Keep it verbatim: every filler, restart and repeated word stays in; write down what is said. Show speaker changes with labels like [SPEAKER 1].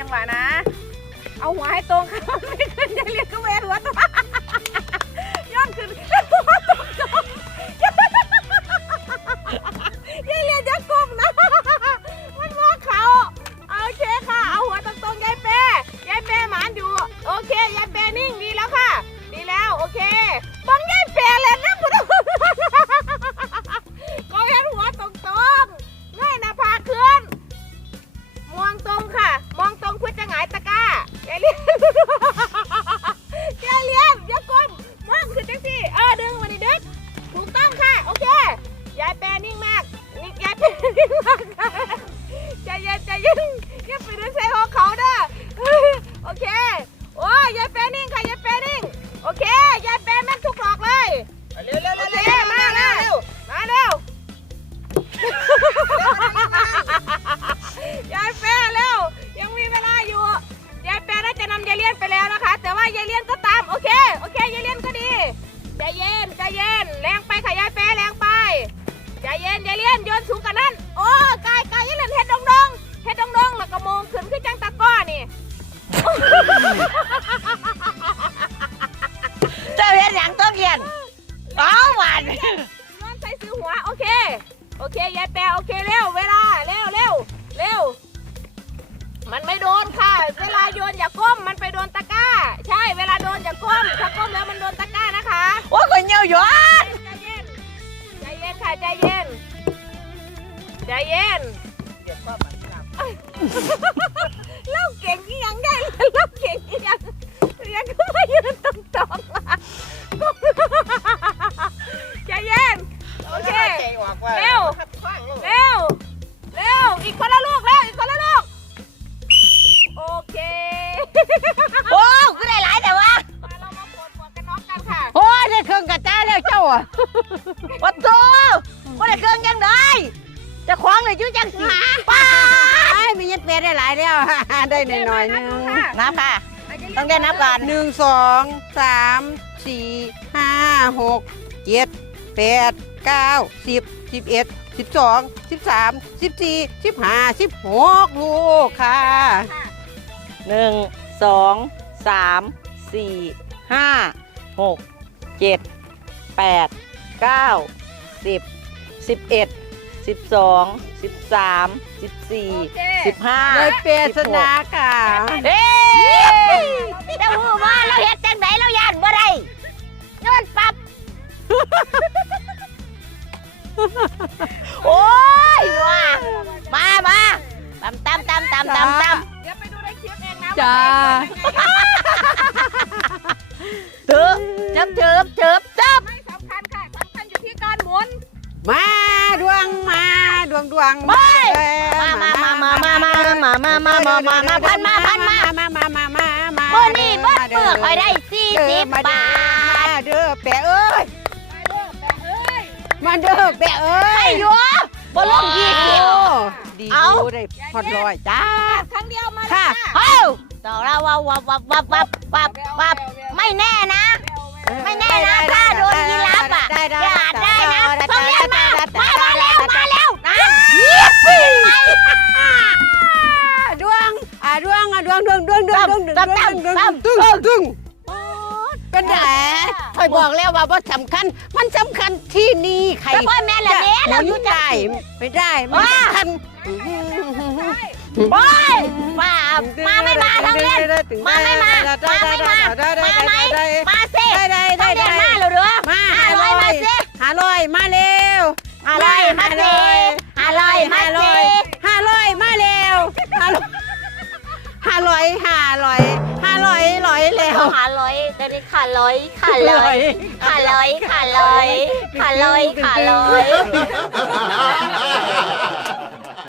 [SPEAKER 1] งหวะนะเอาหัวให้ตรงค่ะไม่ขึ้นยายเลียนก็เวรหัวตัวย้อนขึ้นหัวตรงตรงยายเลียนจะก้มนะมันมองเขาโอเคค่ะเอาหัวตรงตรงยายเป้ยายเป้หมานอยู่โอเคยายเป้นิ่งดีแล้วค่ะดีแล้วโอเคบังยายเป้เลยนะคุณก็เห็นหัวตรงตรงเงยหน้าผากขึ้นมองตรงค่ะมองตรงคุณจะหงายตะกร้ายายเลียนยายเลียนอย่าก้มมองขึ้นจังสิเออดึงมาดิดึงถูกต้องค่ะโอเคยายแปรนิ่งมากนี่ยายแปรนิ่งมากใจเย็นใจเย็นอย่าไปดึงใส่หัวเขาเด้อโอเคโอ้ยยายแปรนิ่งค่ะยายแปรนิ่งโอเคยายแปรแม่นทุกหลอกเลยเร็วเร็วเร็วเร็วมาเร็วมาเร็วยายแปรเร็วยังมีเวลาอยู่ยายแปรน่าจะนำยายเลียนไปแล้วนะคะแต่ว่ายายเลียนก็ตามโอเคโอเคยายเลียนก็ดีใจเย็นใจเย็นแรงไปค่ะยายแปรแรงไปใจเย็นยายเลียนโยนสูงกันนั่นโอ้กายกายยายเลียนเฮ็ดดงดงเฮ็ดดงดงแล้วก็มองขึ้นขึ้นจังตะก้อนี่
[SPEAKER 2] เจ้าเห็นอย่างต้องเย็นเอาหวาน
[SPEAKER 1] ย้อนใส่ซื้อหัวโอเคโอเคยายแปรโอเคเร็วเวลาเร็วเร็วเร็วมันไม่โดนค่ะเวลาโยนอย่าก้มมันไปโดนตะกร้าใช่เวลาโดนอย่าก้มถ้าก้มแล้วมันโดนตะกร้านะคะ
[SPEAKER 2] โอ้ยคนเหี่ยวหยวน
[SPEAKER 1] ใจเย็นใจเย็นค่ะใจเย็นใจเย็นเล่าเก่งที่ยังได้เล่าเก่งที่ยังเรียนก็ไม่ยืนตรงตรงใจเย็นโอเคเร็วเร็วเร็วอีกคนละลูกแล้วอีกคนละลูกโอเค
[SPEAKER 2] โอ้ก็ได้หลายแต่ว่า
[SPEAKER 1] มาเรามาปวดหัวกันน็อกกันค่ะ
[SPEAKER 2] โอ้ยได้เครื่องกระจายแล้วเจ้าอ่ะวัดโตก็ได้เครื่องยังได้จะคล้องเลยจุ๊จังสิป้ามีเงินเปได้หลายแล้วได้หน่อยๆนึงนับค่ะต้องได้นับก่อนหนึ่งสองสามสี่ห้าหกเจ็ดแปดเก้าสิบสิบเอ็ดสิบสองสิบสามสิบสี่สิบห้าสิบหกลูกค่ะหนึ่งสองสามสี่ห้าหกเจ็ดแปดเก้าสิบสิบเอ็ดสิบสองสิบสามสิบสี่สิบห้าเลยเปรสนาค่ะเฮ้ยเจ้าหูว่าเราเฮ็ดจังไหนเราย่านบ่ได้นอนปั๊บโอ้ยว่ามามาตำตำตำตำตำตำ
[SPEAKER 1] เดี๋ยวไปดูในคลิปเองนะ
[SPEAKER 2] จ้าเติบจับเจิบเจิบจับ
[SPEAKER 1] ไม่สำคัญค่ะสำคัญอยู่ที่การหมุน
[SPEAKER 2] มาดวงมาดวงดวงมามามามามามามามามามามามามาพันมาพันมามามามามามาโมนี่เบิดเมื่อคอยได้สี่สิบบาทเด้อแปะเอ้ยมาเด้อแปะเอ้ยอยู่บ่ลงยี่สิบดีดูได้พอดลอยจ้า
[SPEAKER 1] ครั้งเดียวมา
[SPEAKER 2] ค่ะเฮ้ยต่อเราวับวับวับวับวับวับวับไม่แน่นะไม่แน่นะถ้าโดนยีราฟอ่ะอย่าได้นะเพิ่งเรียนมามามาแล้วมาแล้วนะดวงอ่ะดวงอ่ะดวงดวงดวงดวงดวงดวงดวงดวงดวงดวงดวงเป็นไงคอยบอกแล้วว่าว่าสำคัญมันสำคัญที่นี่ใครพ่อแม่ละเนี้ยเราอยู่ใจไม่ได้ไม่สำคัญโอ้ยมามาไม่มาทั้งเรียนมาไม่มามาไม่มามาไหมมาสิทั้งเรียนมาหรือหรือมาห้าร้อยมาสิห้าร้อยมาเร็วห้าร้อยมาสิห้าร้อยมาสิห้าร้อยมาเร็วห้าร้อยห้าร้อยห้าร้อยร้อยเร็วห้าร้อยเดี๋ยวนี้ขาร้อยขาร้อยขาร้อยขาร้อยขาร้อยขาร้อย